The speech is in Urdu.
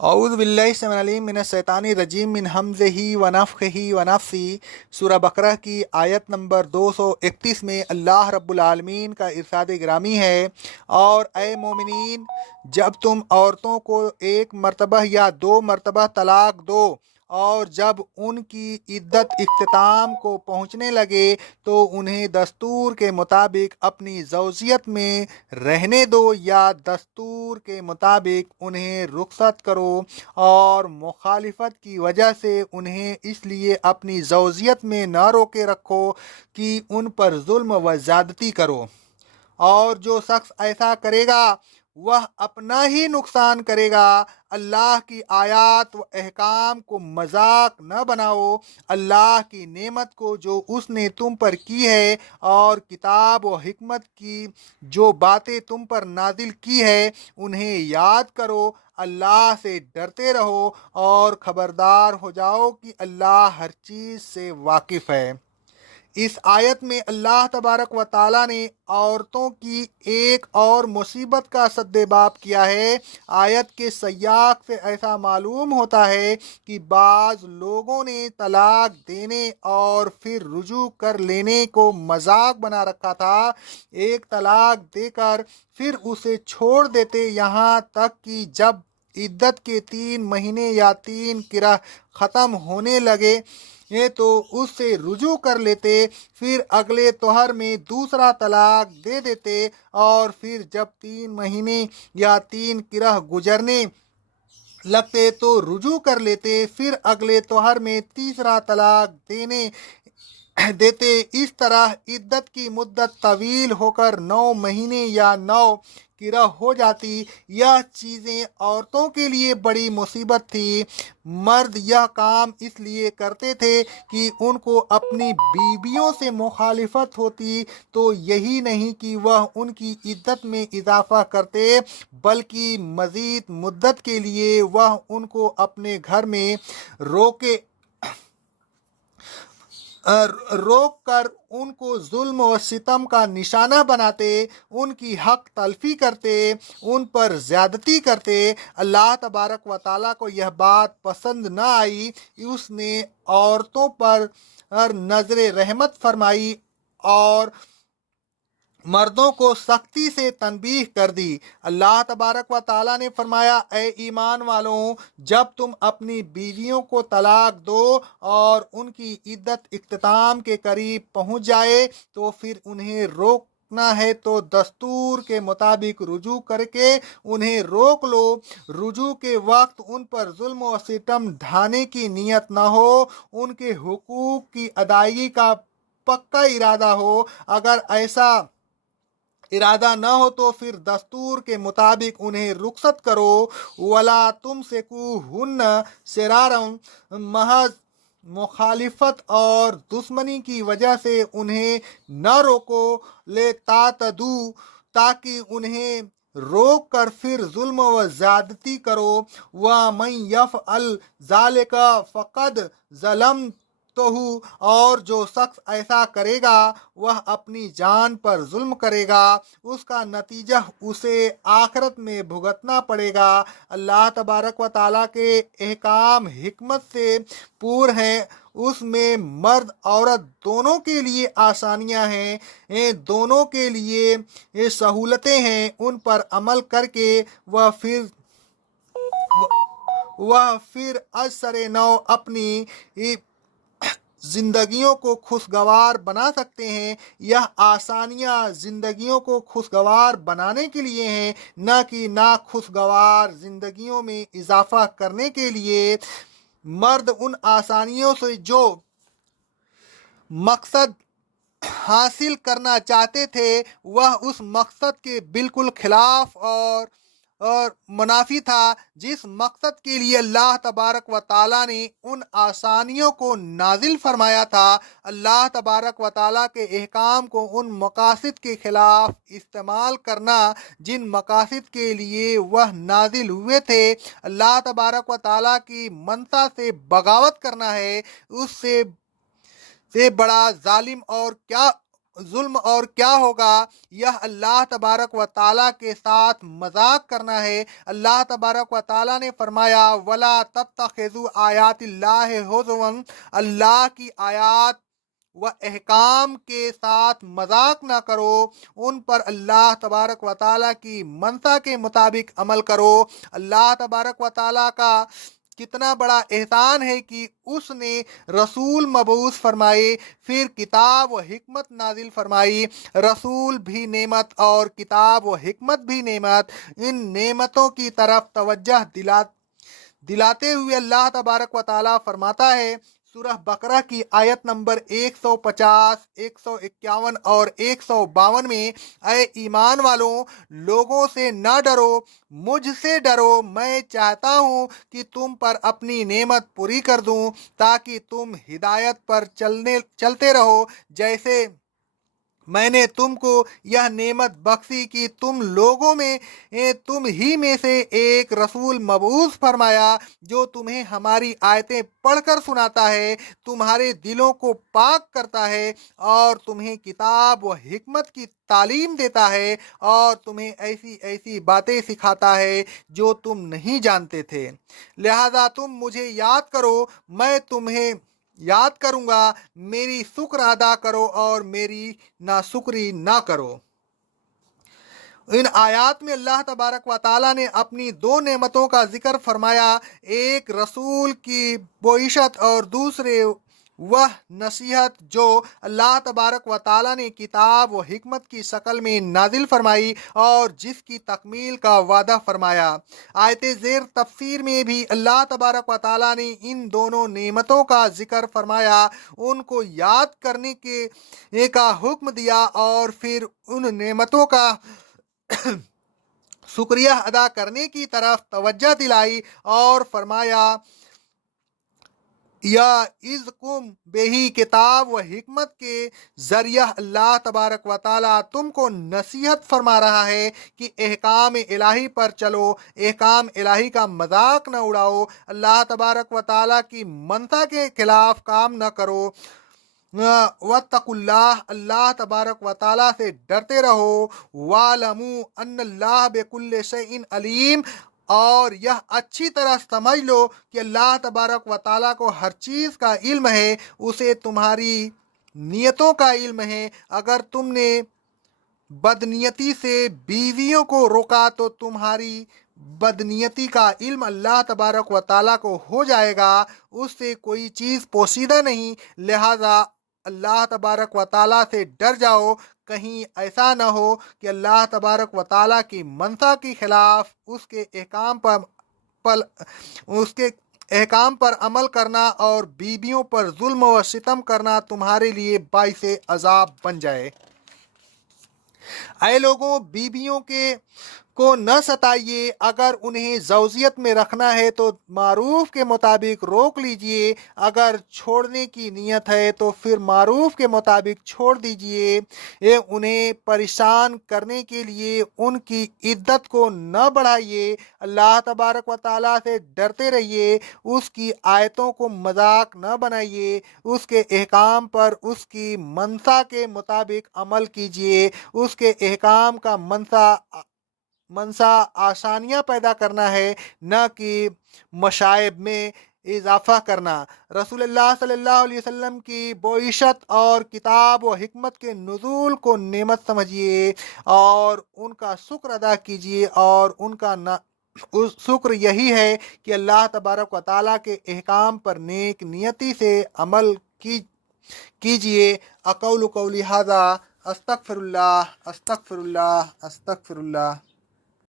اعوذ باللہ السمیع العلیم من الشیطان الرجیم من حمزہ ونفخہ ونفثہ۔ سورہ بقرہ کی آیت نمبر 231 میں اللہ رب العالمین کا ارشاد گرامی ہے، اور اے مومنین، جب تم عورتوں کو ایک مرتبہ یا دو مرتبہ طلاق دو اور جب ان کی عدت اختتام کو پہنچنے لگے تو انہیں دستور کے مطابق اپنی زوجیت میں رہنے دو یا دستور کے مطابق انہیں رخصت کرو، اور مخالفت کی وجہ سے انہیں اس لیے اپنی زوجیت میں نہ روکے رکھو کہ ان پر ظلم و زیادتی کرو، اور جو شخص ایسا کرے گا وہ اپنا ہی نقصان کرے گا۔ اللہ کی آیات و احکام کو مذاق نہ بناؤ، اللہ کی نعمت کو جو اس نے تم پر کی ہے اور کتاب و حکمت کی جو باتیں تم پر نازل کی ہے انہیں یاد کرو، اللہ سے ڈرتے رہو اور خبردار ہو جاؤ کہ اللہ ہر چیز سے واقف ہے۔ اس آیت میں اللہ تبارک و تعالیٰ نے عورتوں کی ایک اور مصیبت کا سدباب کیا ہے۔ آیت کے سیاق سے ایسا معلوم ہوتا ہے کہ بعض لوگوں نے طلاق دینے اور پھر رجوع کر لینے کو مذاق بنا رکھا تھا۔ ایک طلاق دے کر پھر اسے چھوڑ دیتے، یہاں تک کہ جب عدت کے 3 مہینے یا 3 قرہ ختم ہونے لگے تو اس سے رجوع کر لیتے، پھر اگلے طہر میں دوسرا طلاق دے دیتے، اور پھر جب 3 مہینے یا 3 قرہ گزرنے لگتے تو رجوع کر لیتے، پھر اگلے طہر میں تیسرا طلاق دیتے۔ اس طرح عدت کی مدت طویل ہو کر 9 مہینے یا 9 قرہ ہو جاتی۔ یہ چیزیں عورتوں کے لیے بڑی مصیبت تھی۔ مرد یہ کام اس لیے کرتے تھے کہ ان کو اپنی بیویوں سے مخالفت ہوتی، تو یہی نہیں کہ وہ ان کی عدت میں اضافہ کرتے، بلکہ مزید مدت کے لیے وہ ان کو اپنے گھر میں روک کر ان کو ظلم و ستم کا نشانہ بناتے، ان کی حق تلفی کرتے، ان پر زیادتی کرتے۔ اللہ تبارک و تعالیٰ کو یہ بات پسند نہ آئی، اس نے عورتوں پر نظر رحمت فرمائی اور مردوں کو سختی سے تنبیہ کر دی۔ اللہ تبارک و تعالیٰ نے فرمایا، اے ایمان والوں، جب تم اپنی بیویوں کو طلاق دو اور ان کی عدت اختتام کے قریب پہنچ جائے تو پھر انہیں روکنا ہے تو دستور کے مطابق رجوع کر کے انہیں روک لو۔ رجوع کے وقت ان پر ظلم و ستم ڈھانے کی نیت نہ ہو، ان کے حقوق کی ادائیگی کا پکا ارادہ ہو۔ اگر ایسا ارادہ نہ ہو تو پھر دستور کے مطابق انہیں رخصت کرو۔ ولا تمسکوہن سرارا، محض مخالفت اور دشمنی کی وجہ سے انہیں نہ روکو، لتعتدوا، تاکہ انہیں روک کر پھر ظلم و زیادتی کرو۔ ومن یفعل ذلک فقد ظلم اور جو شخص ایسا کرے گا وہ اپنی جان پر ظلم کرے گا، اس کا نتیجہ اسے آخرت میں بھگتنا پڑے گا۔ اللہ تبارک و تعالیٰ کے احکام حکمت سے پور ہیں، اس میں مرد عورت دونوں کے لیے آسانیاں ہیں، دونوں کے لیے سہولتیں ہیں، ان پر عمل کر کے وہ پھر از سر نو اپنی زندگیوں کو خوشگوار بنا سکتے ہیں۔ یہ آسانیاں زندگیوں کو خوشگوار بنانے کے لیے ہیں، نہ کہ ناخوشگوار زندگیوں میں اضافہ کرنے کے لیے۔ مرد ان آسانیوں سے جو مقصد حاصل کرنا چاہتے تھے وہ اس مقصد کے بالکل خلاف اور منافی تھا۔ جس مقصد کے لیے اللہ تبارک و تعالیٰ نے ان آسانیوں کو نازل فرمایا تھا، اللہ تبارک و تعالیٰ کے احکام کو ان مقاصد کے خلاف استعمال کرنا جن مقاصد کے لیے وہ نازل ہوئے تھے، اللہ تبارک و تعالیٰ کی منشا سے بغاوت کرنا ہے۔ اس سے بڑا ظالم اور کیا ظلم اور کیا ہوگا؟ یہ اللہ تبارک و تعالیٰ کے ساتھ مذاق کرنا ہے۔ اللہ تبارک و تعالیٰ نے فرمایا وَلَا تَتَّخِذُوا آیَاتِ اللَّهِ هُزُوًا، اللہ کی آیات و احکام کے ساتھ مذاق نہ کرو، ان پر اللہ تبارک و تعالیٰ کی منشا کے مطابق عمل کرو۔ اللہ تبارک و تعالیٰ کا کتنا بڑا احسان ہے کہ اس نے رسول مبعوث فرمائے، پھر کتاب و حکمت نازل فرمائی۔ رسول بھی نعمت اور کتاب و حکمت بھی نعمت۔ ان نعمتوں کی طرف توجہ دلاتے ہوئے اللہ تبارک و تعالیٰ فرماتا ہے سورہ بقرہ کی آیت نمبر 150، 151 اور 152 میں، اے ایمان والوں، لوگوں سے نہ ڈرو، مجھ سے ڈرو، میں چاہتا ہوں کہ تم پر اپنی نعمت پوری کر دوں تاکہ تم ہدایت پر چلتے رہو، جیسے میں نے تم کو یہ نعمت بخشی کہ تم لوگوں میں تم ہی میں سے ایک رسول مبعوث فرمایا جو تمہیں ہماری آیتیں پڑھ کر سناتا ہے، تمہارے دلوں کو پاک کرتا ہے اور تمہیں کتاب و حکمت کی تعلیم دیتا ہے اور تمہیں ایسی ایسی باتیں سکھاتا ہے جو تم نہیں جانتے تھے۔ لہذا تم مجھے یاد کرو، میں تمہیں یاد کروں گا، میری شکر ادا کرو اور میری ناشکری نہ کرو۔ ان آیات میں اللہ تبارک و تعالیٰ نے اپنی دو نعمتوں کا ذکر فرمایا، ایک رسول کی بعثت اور دوسرے وہ نصیحت جو اللہ تبارک و تعالیٰ نے کتاب و حکمت کی شکل میں نازل فرمائی اور جس کی تکمیل کا وعدہ فرمایا۔ آیت زیر تفسیر میں بھی اللہ تبارک و تعالیٰ نے ان دونوں نعمتوں کا ذکر فرمایا، ان کو یاد کرنے کا حکم دیا اور پھر ان نعمتوں کا شکریہ ادا کرنے کی طرف توجہ دلائی اور فرمایا یا اذکم بہی، کتاب و حکمت کے ذریعہ اللہ تبارک و تعالیٰ تم کو نصیحت فرما رہا ہے کہ احکام الہی پر چلو، احکام الہی کا مذاق نہ اڑاؤ، اللہ تبارک و تعالیٰ کی منشا کے خلاف کام نہ کرو۔ واتقوا اللہ، اللہ تبارک و تعالیٰ سے ڈرتے رہو۔ وَاعْلَمُوا أَنَّ اللَّهَ بِكُلِّ شَيْءٍ عَلِيمٌ، اور یہ اچھی طرح سمجھ لو کہ اللہ تبارک و تعالیٰ کو ہر چیز کا علم ہے، اسے تمہاری نیتوں کا علم ہے۔ اگر تم نے بدنیتی سے بیویوں کو روکا تو تمہاری بدنیتی کا علم اللہ تبارک و تعالیٰ کو ہو جائے گا، اس سے کوئی چیز پوشیدہ نہیں۔ لہذا اللہ تبارک و تعالیٰ سے ڈر جاؤ، کہیں ایسا نہ ہو کہ اللہ تبارک و تعالیٰ کی منشا کے خلاف اس کے احکام پر عمل کرنا اور بیویوں پر ظلم و ستم کرنا تمہارے لیے باعث عذاب بن جائے۔ اے لوگوں، بیویوں کو نہ ستائیے، اگر انہیں زوجیت میں رکھنا ہے تو معروف کے مطابق روک لیجئے، اگر چھوڑنے کی نیت ہے تو پھر معروف کے مطابق چھوڑ دیجئے۔ انہیں پریشان کرنے کے لیے ان کی عدت کو نہ بڑھائیے، اللہ تبارک و تعالیٰ سے ڈرتے رہیے، اس کی آیتوں کو مذاق نہ بنائیے، اس کے احکام پر اس کی منشا کے مطابق عمل کیجئے۔ اس کے احکام کا منشا آسانیاں پیدا کرنا ہے، نہ کہ مصائب میں اضافہ کرنا۔ رسول اللہ صلی اللہ علیہ وسلم کی بعثت اور کتاب و حکمت کے نزول کو نعمت سمجھیے اور ان کا شکر ادا کیجیے، اور ان کا شکر یہی ہے کہ اللہ تبارک و تعالیٰ کے احکام پر نیک نیتی سے عمل کیجیے۔ اقول قولی ھذا، استغفر اللہ، استغفر اللہ، استغفر اللہ۔